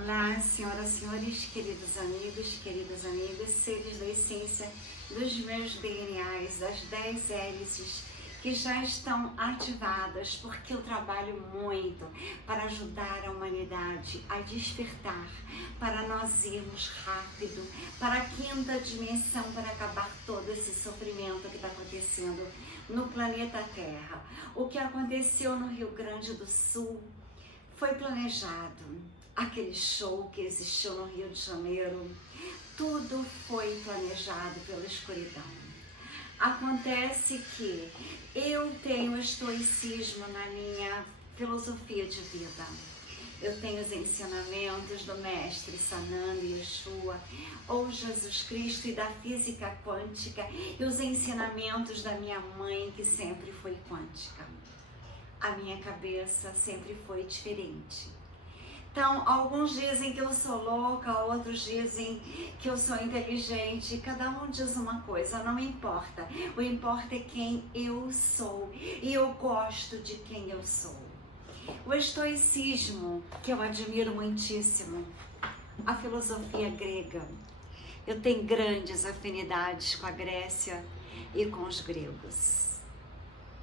Olá, senhoras e senhores, queridos amigos, queridas amigas, seres da essência dos meus DNAs, das 10 hélices que já estão ativadas, porque eu trabalho muito para ajudar a humanidade a despertar, para nós irmos rápido para a quinta dimensão, para acabar todo esse sofrimento que está acontecendo no planeta Terra. O que aconteceu no Rio Grande do Sul foi planejado. Aquele show que existiu no Rio de Janeiro, tudo foi planejado pela escuridão. Acontece que eu tenho estoicismo na minha filosofia de vida. Eu tenho os ensinamentos do mestre Sananda Yeshua, ou Jesus Cristo, e da física quântica, e os ensinamentos da minha mãe, que sempre foi quântica. A minha cabeça sempre foi diferente. Então, alguns dizem que eu sou louca, outros dizem que eu sou inteligente, cada um diz uma coisa, não importa. O importa é quem eu sou, e eu gosto de quem eu sou. O estoicismo, que eu admiro muitíssimo, a filosofia grega, eu tenho grandes afinidades com a Grécia e com os gregos.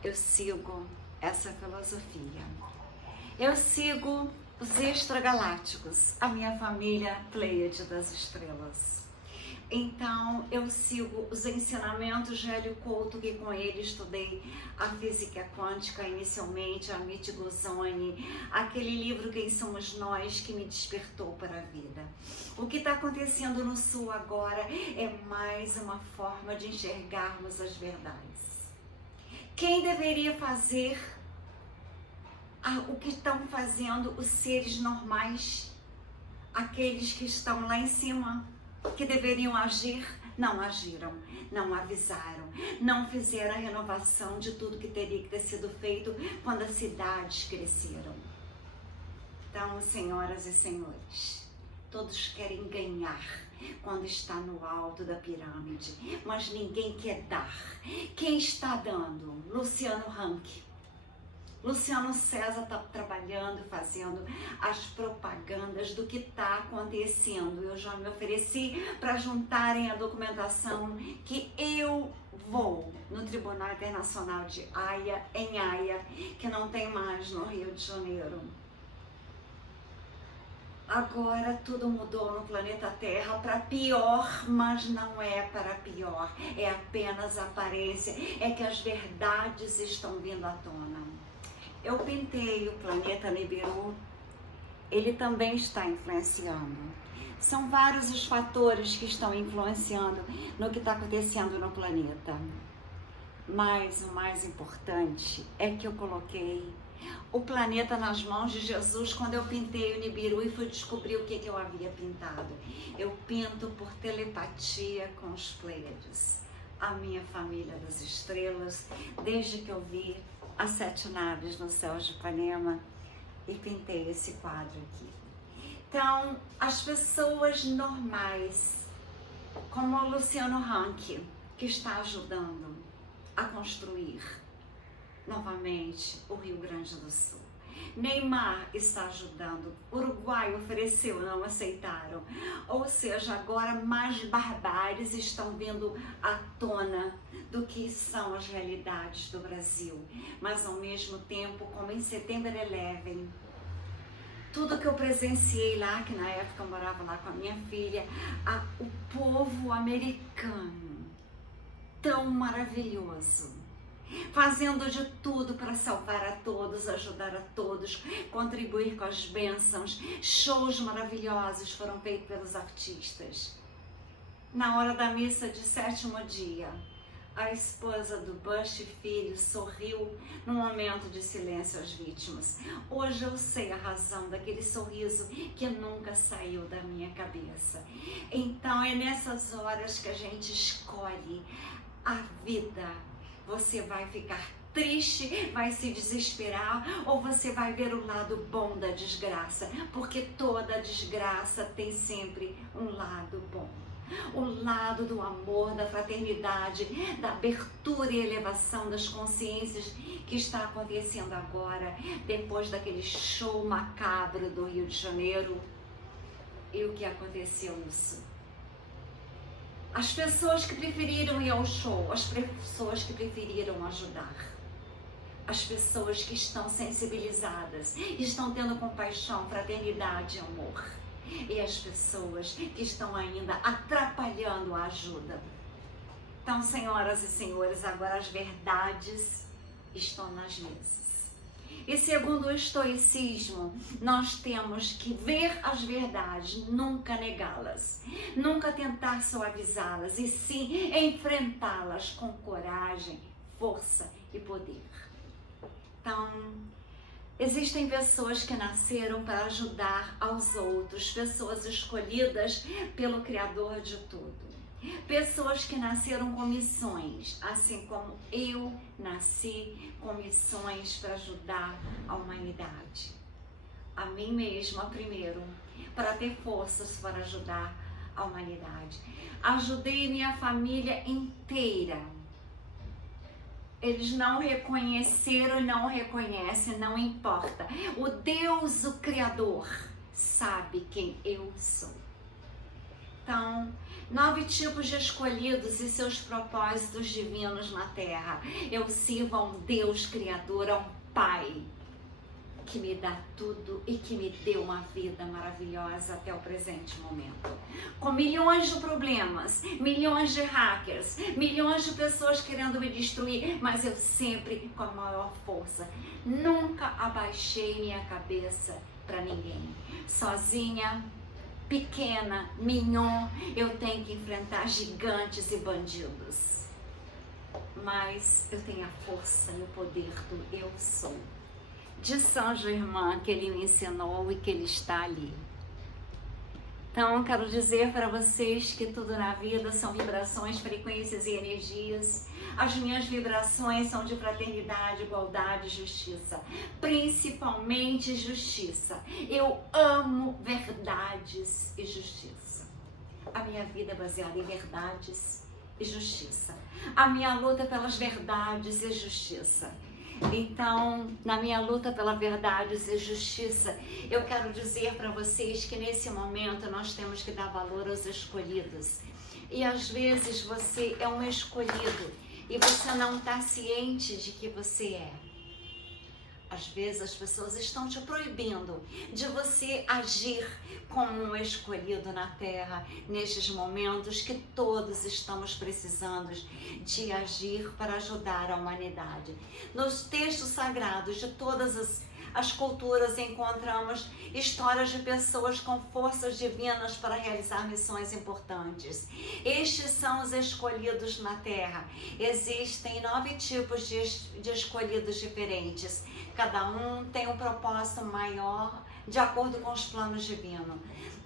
Eu sigo essa filosofia. Eu sigo os extragalácticos, a minha família Pleiade das estrelas. Então, eu sigo os ensinamentos de Hélio Couto, que com ele estudei a física quântica inicialmente, a Mitigozone, aquele livro Quem Somos Nós, que me despertou para a vida. O que está acontecendo no Sul agora é mais uma forma de enxergarmos as verdades. Quem deveria fazer o que estão fazendo os seres normais, aqueles que estão lá em cima, que deveriam agir, não agiram, não avisaram, não fizeram a renovação de tudo que teria que ter sido feito quando as cidades cresceram. Então, senhoras e senhores, todos querem ganhar quando está no alto da pirâmide, mas ninguém quer dar. Quem está dando? Luciano Huck. Luciano César está trabalhando, fazendo as propagandas do que está acontecendo. Eu já me ofereci para juntarem a documentação que eu vou no Tribunal Internacional de Haia, em Haia, que não tem mais no Rio de Janeiro. Agora tudo mudou no planeta Terra para pior, mas não é para pior, é apenas aparência, é que as verdades estão vindo à tona. Eu pintei o planeta Nibiru, ele também está influenciando. São vários os fatores que estão influenciando no que está acontecendo no planeta. Mas o mais importante é que eu coloquei o planeta nas mãos de Jesus quando eu pintei o Nibiru e fui descobrir o que eu havia pintado. Eu pinto por telepatia com os Pleiades, a minha família das estrelas, desde que eu vi as 7 naves no céu de Ipanema e pintei esse quadro aqui. Então, as pessoas normais, como o Luciano Huck, que está ajudando a construir novamente o Rio Grande do Sul. Neymar está ajudando, Uruguai ofereceu, não aceitaram. Ou seja, agora mais barbáries estão vindo à tona do que são as realidades do Brasil. Mas ao mesmo tempo, como em Setembro 11, tudo que eu presenciei lá, que na época eu morava lá com a minha filha, o povo americano, tão maravilhoso, fazendo de tudo para salvar a todos, ajudar a todos, contribuir com as bênçãos. Shows maravilhosos foram feitos pelos artistas. Na hora da missa de 7º dia, a esposa do Bush filho sorriu num momento de silêncio às vítimas. Hoje eu sei a razão daquele sorriso que nunca saiu da minha cabeça. Então é nessas horas que a gente escolhe a vida. Você vai ficar triste, vai se desesperar, ou você vai ver o lado bom da desgraça, porque toda desgraça tem sempre um lado bom. O lado do amor, da fraternidade, da abertura e elevação das consciências que está acontecendo agora, depois daquele show macabro do Rio de Janeiro. E o que aconteceu no sul? As pessoas que preferiram ir ao show, as pessoas que preferiram ajudar, as pessoas que estão sensibilizadas, estão tendo compaixão, fraternidade e amor, e as pessoas que estão ainda atrapalhando a ajuda. Então, senhoras e senhores, agora as verdades estão nas mesas. E segundo o estoicismo, nós temos que ver as verdades, nunca negá-las, nunca tentar suavizá-las, e sim enfrentá-las com coragem, força e poder. Então, existem pessoas que nasceram para ajudar aos outros, pessoas escolhidas pelo Criador de tudo. Pessoas que nasceram com missões, assim como eu nasci com missões para ajudar a humanidade. A mim mesma primeiro, para ter forças para ajudar a humanidade. Ajudei minha família inteira. Eles não reconheceram e não reconhecem, não importa. O Deus, o Criador, sabe quem eu sou. Então, 9 tipos de escolhidos e seus propósitos divinos na Terra. Eu sirvo a um Deus Criador, a um Pai que me dá tudo e que me deu uma vida maravilhosa até o presente momento. Com milhões de problemas, milhões de hackers, milhões de pessoas querendo me destruir, mas eu sempre com a maior força. Nunca abaixei minha cabeça para ninguém. Sozinha, pequena, mignon, eu tenho que enfrentar gigantes e bandidos. Mas eu tenho a força e o poder do eu sou. De São Germain, que ele me ensinou e que ele está ali. Então, quero dizer para vocês que tudo na vida são vibrações, frequências e energias. As minhas vibrações são de fraternidade, igualdade e justiça. Principalmente justiça. Eu amo verdades e justiça. A minha vida é baseada em verdades e justiça. A minha luta é pelas verdades e justiça. Então, na minha luta pela verdade e justiça, eu quero dizer para vocês que nesse momento nós temos que dar valor aos escolhidos. E às vezes você é um escolhido e você não está ciente de que você é. Às vezes as pessoas estão te proibindo de você agir como um escolhido na Terra, nestes momentos que todos estamos precisando de agir para ajudar a humanidade. Nos textos sagrados de todas as culturas encontramos histórias de pessoas com forças divinas para realizar missões importantes. Estes são os escolhidos na Terra. Existem 9 tipos de escolhidos diferentes. Cada um tem um propósito maior de acordo com os planos divinos.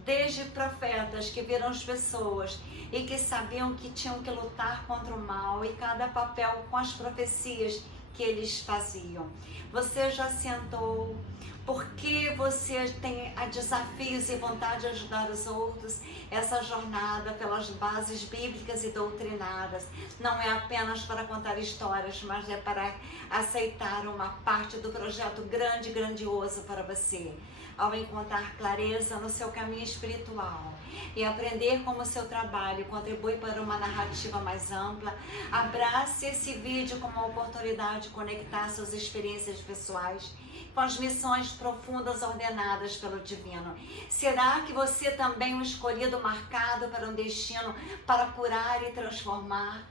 Desde profetas que viram as pessoas e que sabiam que tinham que lutar contra o mal e cada papel com as profecias que eles faziam. Você já sentou? Porque você tem desafios e vontade de ajudar os outros? Essa jornada pelas bases bíblicas e doutrinadas não é apenas para contar histórias, mas é para aceitar uma parte do projeto grande e grandioso para você. Ao encontrar clareza no seu caminho espiritual e aprender como o seu trabalho contribui para uma narrativa mais ampla, abrace esse vídeo como uma oportunidade de conectar suas experiências pessoais com as missões profundas ordenadas pelo Divino. Será que você também é um escolhido marcado para um destino para curar e transformar?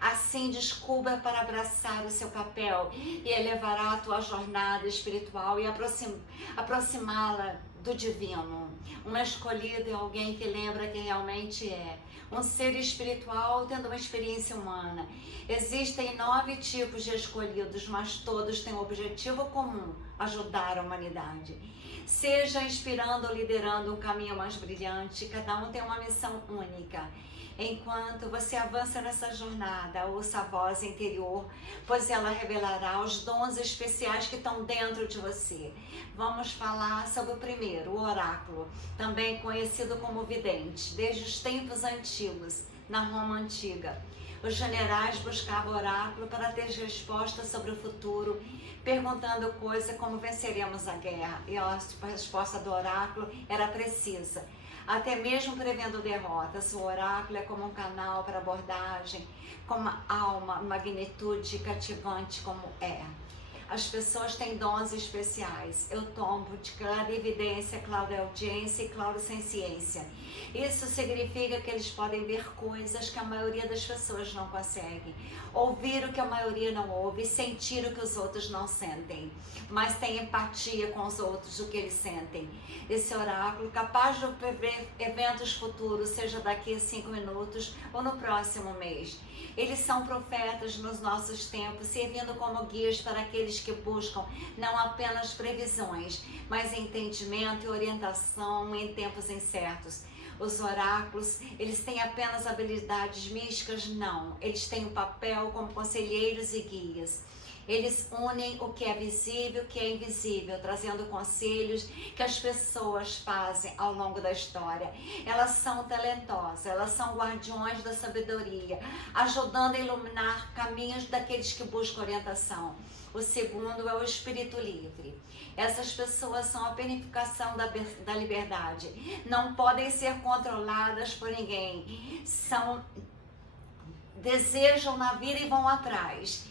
Assim, descubra para abraçar o seu papel e elevará a tua jornada espiritual e aproximá-la do divino. Um escolhido é alguém que lembra quem realmente é. Um ser espiritual tendo uma experiência humana. Existem 9 tipos de escolhidos, mas todos têm um objetivo comum: ajudar a humanidade. Seja inspirando ou liderando um caminho mais brilhante, cada um tem uma missão única. Enquanto você avança nessa jornada, ouça a voz interior, pois ela revelará os dons especiais que estão dentro de você. Vamos falar sobre o primeiro, o oráculo, também conhecido como vidente, desde os tempos antigos, na Roma Antiga. Os generais buscavam oráculo para ter respostas sobre o futuro, perguntando coisas como venceremos a guerra. E a resposta do oráculo era precisa. Até mesmo prevendo derrotas, o oráculo é como um canal para abordagem, com uma alma, magnitude cativante como é. As pessoas têm dons especiais. Eu tomo de clarividência, clareaudiência e clarosenciência. Isso significa que eles podem ver coisas que a maioria das pessoas não consegue, ouvir o que a maioria não ouve, sentir o que os outros não sentem, mas tem empatia com os outros, o que eles sentem. Esse oráculo, capaz de prever eventos futuros, seja daqui a 5 minutos ou no próximo mês. Eles são profetas nos nossos tempos, servindo como guias para aqueles que buscam não apenas previsões, mas entendimento e orientação em tempos incertos. Os oráculos, eles têm apenas habilidades místicas? Não. Eles têm um papel como conselheiros e guias. Eles unem o que é visível, o que é invisível, trazendo conselhos que as pessoas fazem ao longo da história. Elas são talentosas, elas são guardiões da sabedoria, ajudando a iluminar caminhos daqueles que buscam orientação. O segundo é o espírito livre. Essas pessoas são a planificação da liberdade. Não podem ser controladas por ninguém. Desejam na vida e vão atrás.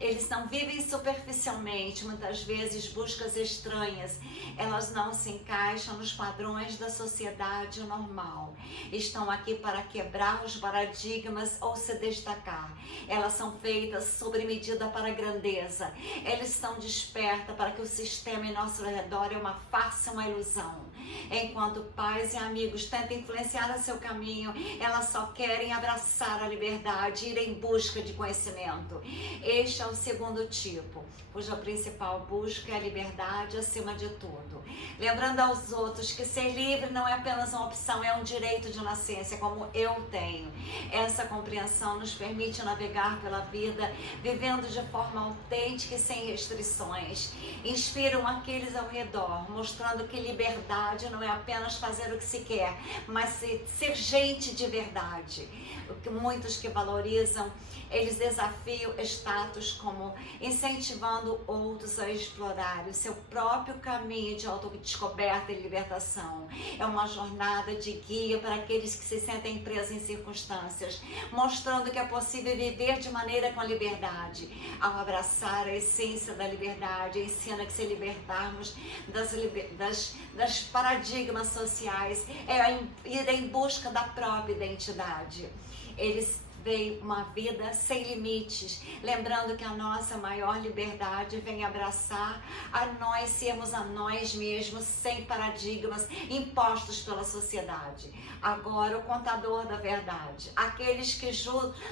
Eles não vivem superficialmente, muitas vezes buscas estranhas, elas não se encaixam nos padrões da sociedade normal. Estão aqui para quebrar os paradigmas ou se destacar. Elas são feitas sob medida para a grandeza. Elas estão despertas para que o sistema em nosso redor é uma farsa, uma ilusão. Enquanto pais e amigos tentam influenciar o seu caminho, elas só querem abraçar a liberdade e ir em busca de conhecimento. Este é o segundo tipo, cuja principal busca é a liberdade acima de tudo. Lembrando aos outros que ser livre não é apenas uma opção, é um direito de nascença, como eu tenho. Essa compreensão nos permite navegar pela vida, vivendo de forma autêntica e sem restrições. Inspiram aqueles ao redor, mostrando que liberdade não é apenas fazer o que se quer, mas ser gente de verdade. O que muitos que valorizam, eles desafiam status como incentivando outros a explorar o seu próprio caminho de autodescoberta e libertação. É uma jornada de guia para aqueles que se sentem presos em circunstâncias, mostrando que é possível viver de maneira com liberdade. Ao abraçar a essência da liberdade, ensina que se libertarmos das paradigmas sociais é ir em busca da própria identidade. Eles veem uma vida sem limites, lembrando que a nossa maior liberdade vem abraçar a nós, sermos a nós mesmos, sem paradigmas impostos pela sociedade. Agora, o contador da verdade, aqueles que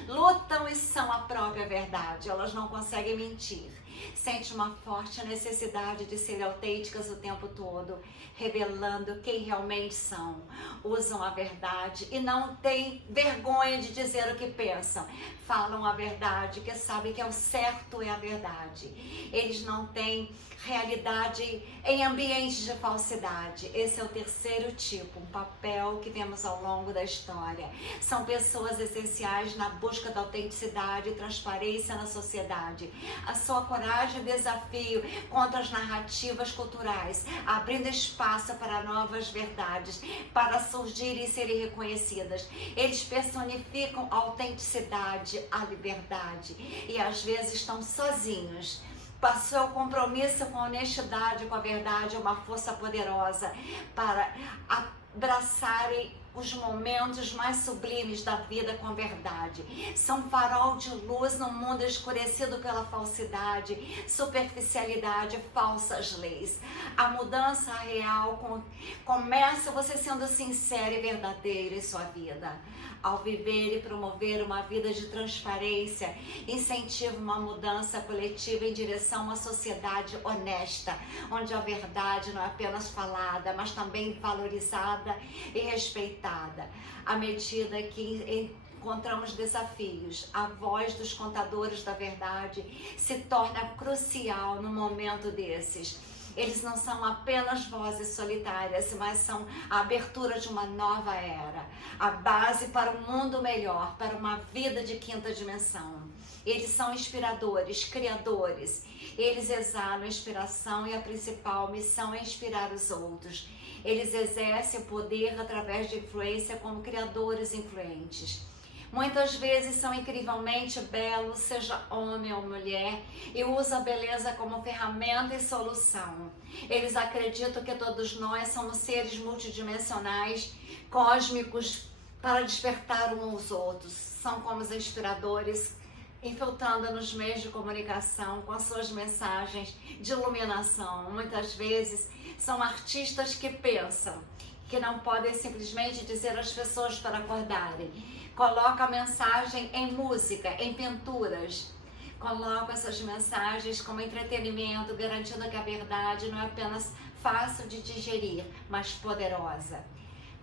lutam e são a própria verdade, elas não conseguem mentir. Sente uma forte necessidade de ser autênticas o tempo todo, revelando quem realmente são. Usam a verdade e não têm vergonha de dizer o que pensam. Falam a verdade, que sabem que é o certo é a verdade. Eles não têm realidade em ambientes de falsidade. Esse é o terceiro tipo, um papel que vemos ao longo da história. São pessoas essenciais na busca da autenticidade e transparência na sociedade. A sua coragem e desafio contra as narrativas culturais, abrindo espaço para novas verdades, para surgirem e serem reconhecidas. Eles personificam a autenticidade, a liberdade e às vezes estão sozinhos. Passou o compromisso com a honestidade, com a verdade, uma força poderosa para abraçarem os momentos mais sublimes da vida com verdade. São farol de luz no mundo escurecido pela falsidade, superficialidade, falsas leis. A mudança real começa você sendo sincero e verdadeiro em sua vida. Ao viver e promover uma vida de transparência, incentiva uma mudança coletiva em direção a uma sociedade honesta, onde a verdade não é apenas falada, mas também valorizada e respeitada. À medida que encontramos desafios, a voz dos contadores da verdade se torna crucial no momento desses. Eles não são apenas vozes solitárias, mas são a abertura de uma nova era, a base para um mundo melhor, para uma vida de quinta dimensão. Eles são inspiradores, criadores. Eles exalam inspiração e a principal missão é inspirar os outros. Eles exercem o poder através de influência como criadores influentes. Muitas vezes são incrivelmente belos, seja homem ou mulher, e usam a beleza como ferramenta e solução. Eles acreditam que todos nós somos seres multidimensionais, cósmicos, para despertar uns aos outros. São como os inspiradores, infiltrando nos meios de comunicação com suas mensagens de iluminação. Muitas vezes são artistas que pensam, que não podem simplesmente dizer às pessoas para acordarem. Coloca a mensagem em música, em pinturas. Coloca essas mensagens como entretenimento, garantindo que a verdade não é apenas fácil de digerir, mas poderosa.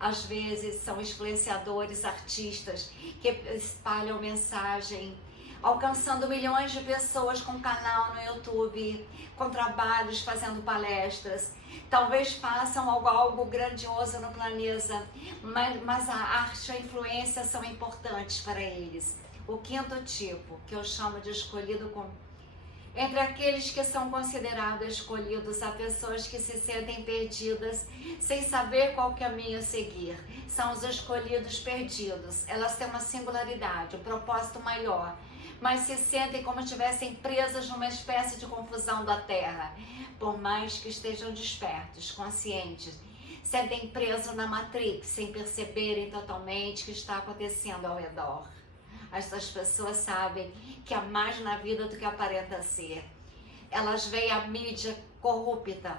Às vezes são influenciadores, artistas que espalham mensagem, alcançando milhões de pessoas com canal no YouTube, com trabalhos, fazendo palestras. Talvez façam algo grandioso no planeta, mas a arte e a influência são importantes para eles. O quinto tipo, que eu chamo de escolhido entre aqueles que são considerados escolhidos, há pessoas que se sentem perdidas, sem saber qual caminho seguir. São os escolhidos perdidos. Elas têm uma singularidade, um propósito maior, mas se sentem como se estivessem presas numa espécie de confusão da Terra. Por mais que estejam despertos, conscientes, sentem presos na Matrix, sem perceberem totalmente o que está acontecendo ao redor. Essas pessoas sabem que há mais na vida do que aparenta ser. Elas veem a mídia corrupta,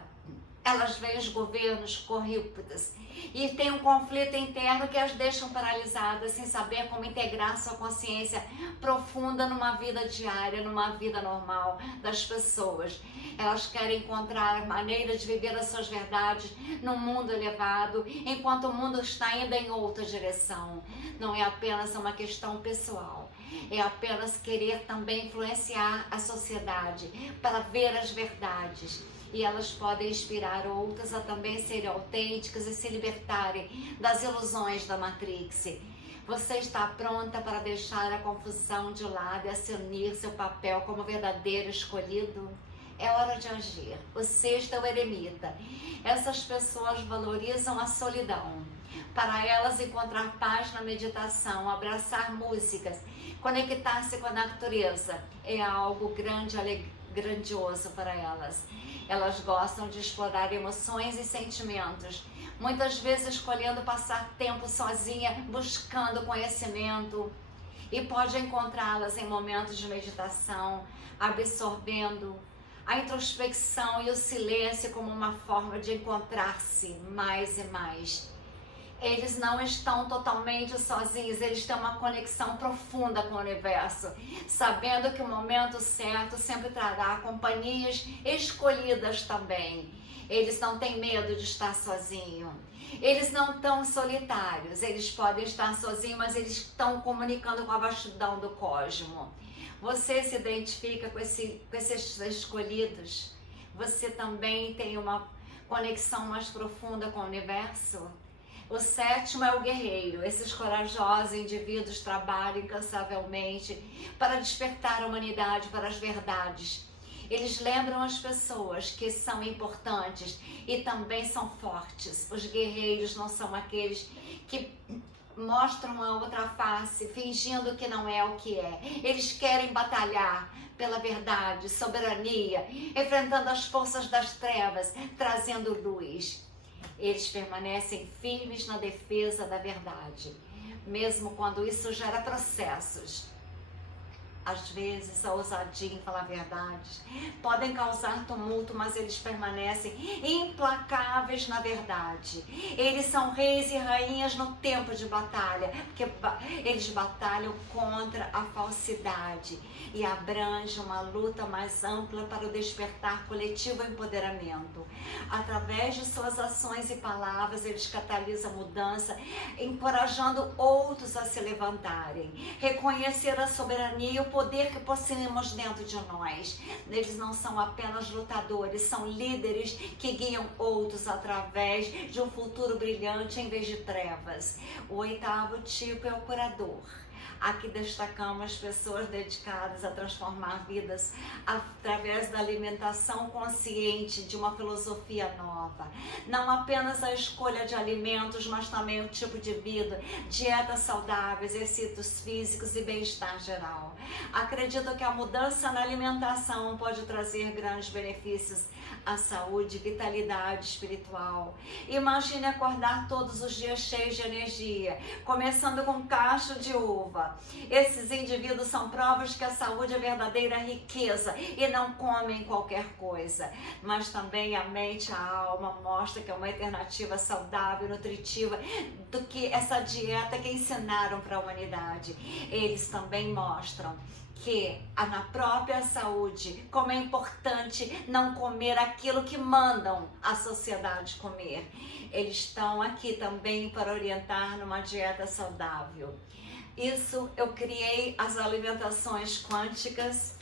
elas veem os governos corruptos e tem um conflito interno que as deixam paralisadas, sem saber como integrar sua consciência profunda numa vida diária, numa vida normal das pessoas. Elas querem encontrar maneira de viver as suas verdades num mundo elevado, enquanto o mundo está indo em outra direção. Não é apenas uma questão pessoal, é apenas querer também influenciar a sociedade para ver as verdades. E elas podem inspirar outras a também serem autênticas e se libertarem das ilusões da Matrix. Você está pronta para deixar a confusão de lado e assumir seu papel como verdadeiro escolhido? É hora de agir. O sexto é o eremita. Essas pessoas valorizam a solidão. Para elas, encontrar paz na meditação, abraçar músicas, conectar-se com a natureza é algo grandioso para elas. Elas gostam de explorar emoções e sentimentos, muitas vezes escolhendo passar tempo sozinha, buscando conhecimento, e pode encontrá-las em momentos de meditação, absorvendo a introspecção e o silêncio como uma forma de encontrar-se mais e mais. Eles não estão totalmente sozinhos, eles têm uma conexão profunda com o universo, sabendo que o momento certo sempre trará companhias escolhidas também. Eles não têm medo de estar sozinhos. Eles não estão solitários, eles podem estar sozinhos, mas eles estão comunicando com a vastidão do cosmos. Você se identifica com esses escolhidos? Você também tem uma conexão mais profunda com o universo? O sétimo é o guerreiro. Esses corajosos indivíduos trabalham incansavelmente para despertar a humanidade para as verdades. Eles lembram as pessoas que são importantes e também são fortes. Os guerreiros não são aqueles que mostram a outra face, fingindo que não é o que é. Eles querem batalhar pela verdade, soberania, enfrentando as forças das trevas, trazendo luz. Eles permanecem firmes na defesa da verdade, mesmo quando isso gera processos. Às vezes, a ousadia em falar verdades podem causar tumulto, mas eles permanecem implacáveis na verdade. Eles são reis e rainhas no tempo de batalha, porque eles batalham contra a falsidade e abrangem uma luta mais ampla para o despertar coletivo e empoderamento. Através de suas ações e palavras, eles catalisam a mudança, encorajando outros a se levantarem. Reconhecer a soberania e o poder que possuímos dentro de nós. Eles não são apenas lutadores, são líderes que guiam outros através de um futuro brilhante em vez de trevas. O 8º tipo é o curador. Aqui destacamos pessoas dedicadas a transformar vidas através da alimentação consciente de uma filosofia nova. Não apenas a escolha de alimentos, mas também o tipo de vida, dietas saudáveis, exercícios físicos e bem-estar geral. Acredito que a mudança na alimentação pode trazer grandes benefícios à saúde, vitalidade espiritual. Imagine acordar todos os dias cheios de energia, começando com cacho de uva. Esses indivíduos são provas que a saúde é verdadeira riqueza e não comem qualquer coisa. Mas também a mente, a alma mostra que é uma alternativa saudável, nutritiva do que essa dieta que ensinaram para a humanidade. Eles também mostram que na própria saúde, como é importante não comer aquilo que mandam a sociedade comer. Eles estão aqui também para orientar numa dieta saudável. Isso eu criei as alimentações quânticas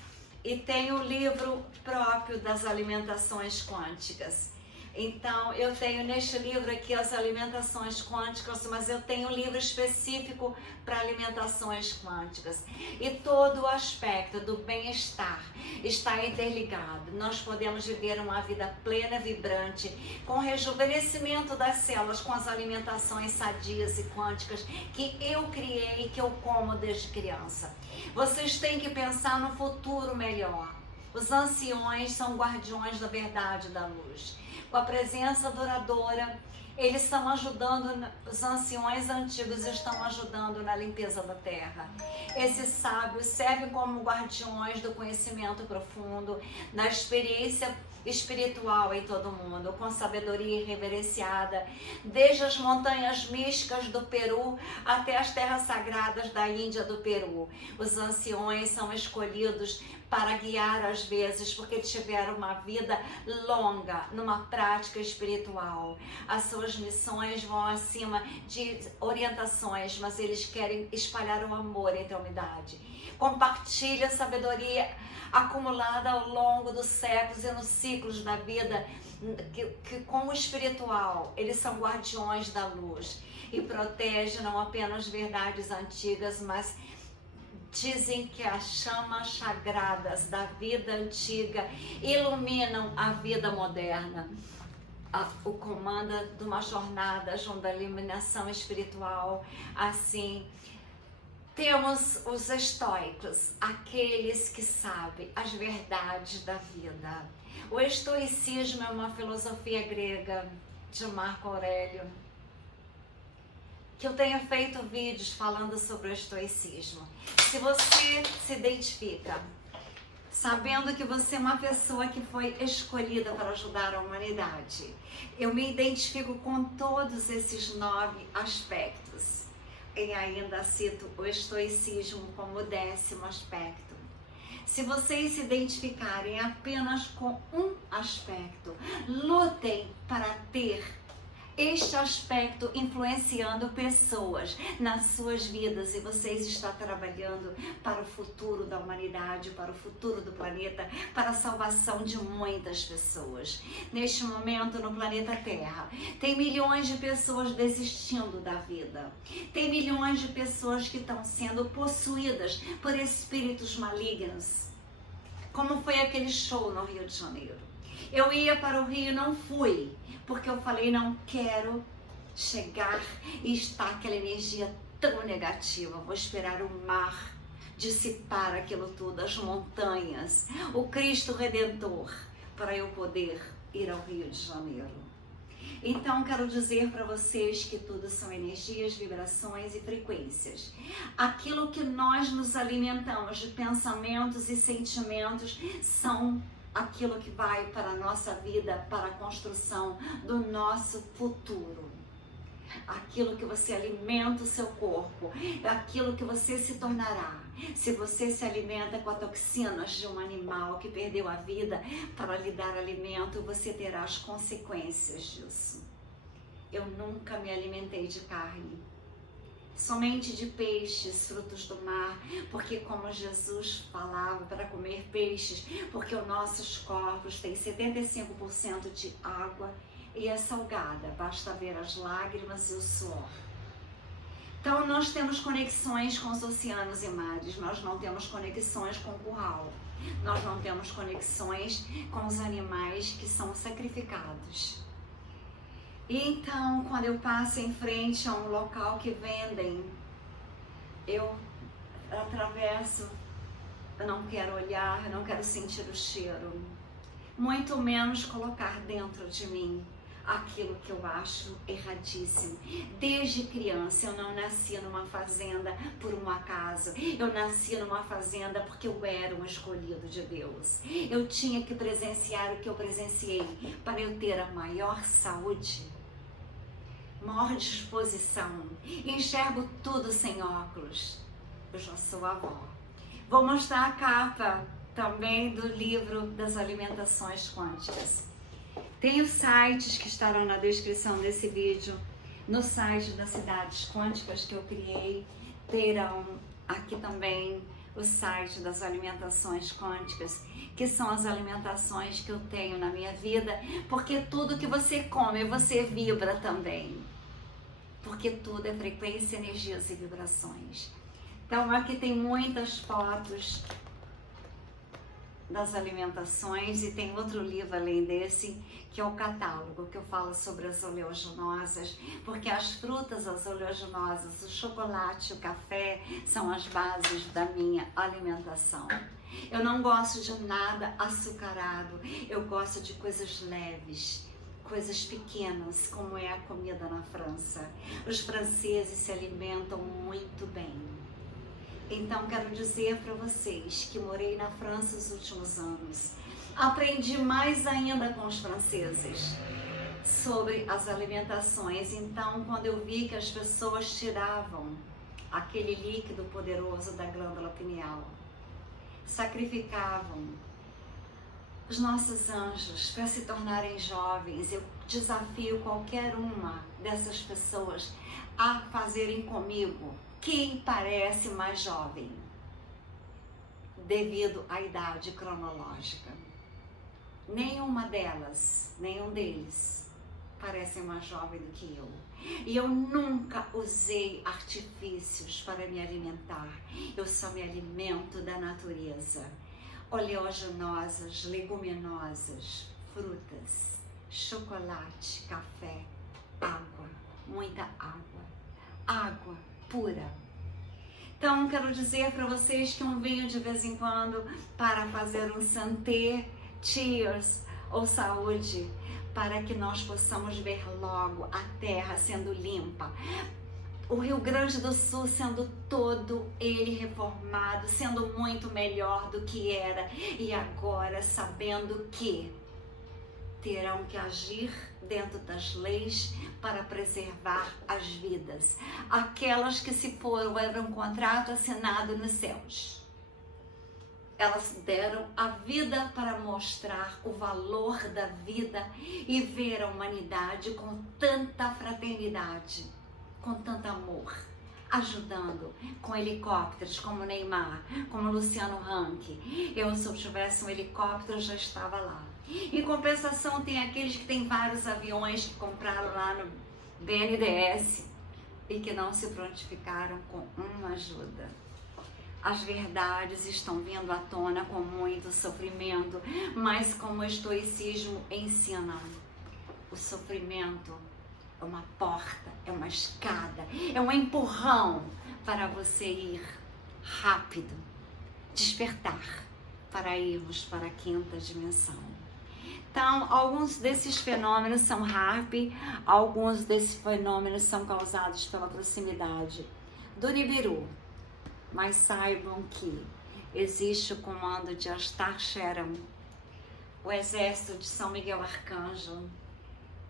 e tenho o livro próprio das alimentações quânticas. Então, eu tenho neste livro aqui as alimentações quânticas, mas eu tenho um livro específico para alimentações quânticas. E todo o aspecto do bem-estar está interligado. Nós podemos viver uma vida plena, vibrante, com rejuvenescimento das células, com as alimentações sadias e quânticas que eu criei e que eu como desde criança. Vocês têm que pensar no futuro melhor. Os anciões são guardiões da verdade e da luz. Com a presença duradoura, eles estão ajudando, os anciões antigos estão ajudando na limpeza da terra. Esses sábios servem como guardiões do conhecimento profundo, na experiência espiritual em todo mundo, com sabedoria reverenciada, desde as montanhas místicas do Peru até as terras sagradas da Índia do Peru. Os anciões são escolhidos para guiar às vezes, porque tiveram uma vida longa numa prática espiritual. As suas missões vão acima de orientações, mas eles querem espalhar o amor entre a humanidade. Compartilha a sabedoria acumulada ao longo dos séculos e nos ciclos da vida, que com o espiritual, eles são guardiões da luz e protegem não apenas verdades antigas, mas dizem que as chamas sagradas da vida antiga iluminam a vida moderna. O comanda de uma jornada junto à iluminação espiritual. Assim, temos os estoicos, aqueles que sabem as verdades da vida. O estoicismo é uma filosofia grega de Marco Aurélio, que eu tenho feito vídeos falando sobre o estoicismo. Se você se identifica, sabendo que você é uma pessoa que foi escolhida para ajudar a humanidade, eu me identifico com todos esses 9 aspectos. E ainda cito o estoicismo como o 10º aspecto. Se vocês se identificarem apenas com um aspecto, lutem para ter este aspecto influenciando pessoas nas suas vidas, e vocês estão trabalhando para o futuro da humanidade, para o futuro do planeta, para a salvação de muitas pessoas. Neste momento, no planeta Terra, tem milhões de pessoas desistindo da vida. Tem milhões de pessoas que estão sendo possuídas por espíritos malignos. Como foi aquele show no Rio de Janeiro. Eu ia para o Rio e não fui, porque eu falei, não quero chegar e estar aquela energia tão negativa. Vou esperar o mar dissipar aquilo tudo, as montanhas, o Cristo Redentor, para eu poder ir ao Rio de Janeiro. Então, quero dizer para vocês que tudo são energias, vibrações e frequências. Aquilo que nós nos alimentamos de pensamentos e sentimentos são aquilo que vai para a nossa vida, para a construção do nosso futuro. Aquilo que você alimenta o seu corpo, é aquilo que você se tornará. Se você se alimenta com as toxinas de um animal que perdeu a vida para lhe dar alimento, você terá as consequências disso. Eu nunca me alimentei de carne. somente de peixes, frutos do mar, porque como Jesus falava para comer peixes, porque os nossos corpos têm 75% de água e é salgada, basta ver as lágrimas e o suor. Então nós temos conexões com os oceanos e mares, nós não temos conexões com o curral, nós não temos conexões com os animais que são sacrificados. E então, quando eu passo em frente a um local que vendem, eu atravesso, eu não quero olhar, eu não quero sentir o cheiro, muito menos colocar dentro de mim aquilo que eu acho erradíssimo. Desde criança eu não nasci numa fazenda por um acaso, eu nasci numa fazenda porque eu era um escolhido de Deus. Eu tinha que presenciar o que eu presenciei para eu ter a maior saúde, maior disposição, enxergo tudo sem óculos. Eu já sou avó. Vou mostrar a capa também do livro das alimentações quânticas. Tem os sites que estarão na descrição desse vídeo. No site das cidades quânticas que eu criei, terão aqui também o site das alimentações quânticas, que são as alimentações que eu tenho na minha vida, porque tudo que você come, você vibra também. Porque tudo é frequência, energias e vibrações. Então aqui tem muitas fotos das alimentações e tem outro livro além desse, que é o catálogo, que eu falo sobre as oleaginosas, porque as frutas, as oleaginosas, o chocolate, o café são as bases da minha alimentação. Eu não gosto de nada açucarado, eu gosto de coisas leves, coisas pequenas, como é a comida na França. Os franceses se alimentam muito bem. Então quero dizer para vocês que morei na França os últimos anos. Aprendi mais ainda com os franceses sobre as alimentações. Então, quando eu vi que as pessoas tiravam aquele líquido poderoso da glândula pineal, sacrificavam os nossos anjos para se tornarem jovens, eu desafio qualquer uma dessas pessoas a fazerem comigo quem parece mais jovem, devido à idade cronológica. Nenhuma delas, nenhum deles parece mais jovem do que eu. E eu nunca usei artifícios para me alimentar. Eu só me alimento da natureza. Oleaginosas, leguminosas, frutas, chocolate, café, água, muita água, água pura. Então quero dizer para vocês que um vinho de vez em quando para fazer um santé, cheers ou saúde, para que nós possamos ver logo a terra sendo limpa, o Rio Grande do Sul sendo todo ele reformado, sendo muito melhor do que era, e agora sabendo que terão que agir dentro das leis para preservar as vidas, aquelas que se foram, era um contrato assinado nos céus. Elas deram a vida para mostrar o valor da vida e ver a humanidade com tanta fraternidade, com tanto amor, ajudando com helicópteros como Neymar, como Luciano Huck. Eu, se eu tivesse um helicóptero, já estava lá. Em compensação, tem aqueles que têm vários aviões que compraram lá no BNDES e que não se prontificaram com uma ajuda. As verdades estão vindo à tona com muito sofrimento, mas como o estoicismo ensina, o sofrimento é uma porta, é uma escada, é um empurrão para você ir rápido, despertar para irmos para a quinta dimensão. Então, alguns desses fenômenos são HAARP, alguns desses fenômenos são causados pela proximidade do Nibiru. Mas saibam que existe o comando de Astaksharam, o exército de São Miguel Arcanjo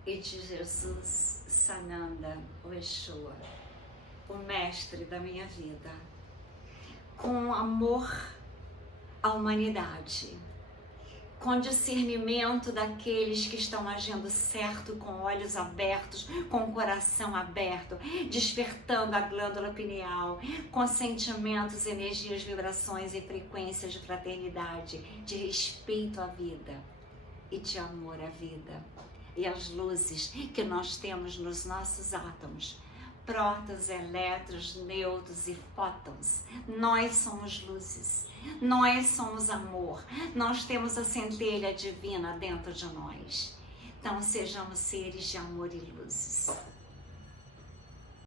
e de Jesus Sananda, o Yeshua, o mestre da minha vida, com amor à humanidade, com discernimento daqueles que estão agindo certo, com olhos abertos, com o coração aberto, despertando a glândula pineal, com sentimentos, energias, vibrações e frequências de fraternidade, de respeito à vida e de amor à vida. E as luzes que nós temos nos nossos átomos, prótons, elétrons, nêutrons e fótons. Nós somos luzes, nós somos amor, nós temos a centelha divina dentro de nós. Então sejamos seres de amor e luzes.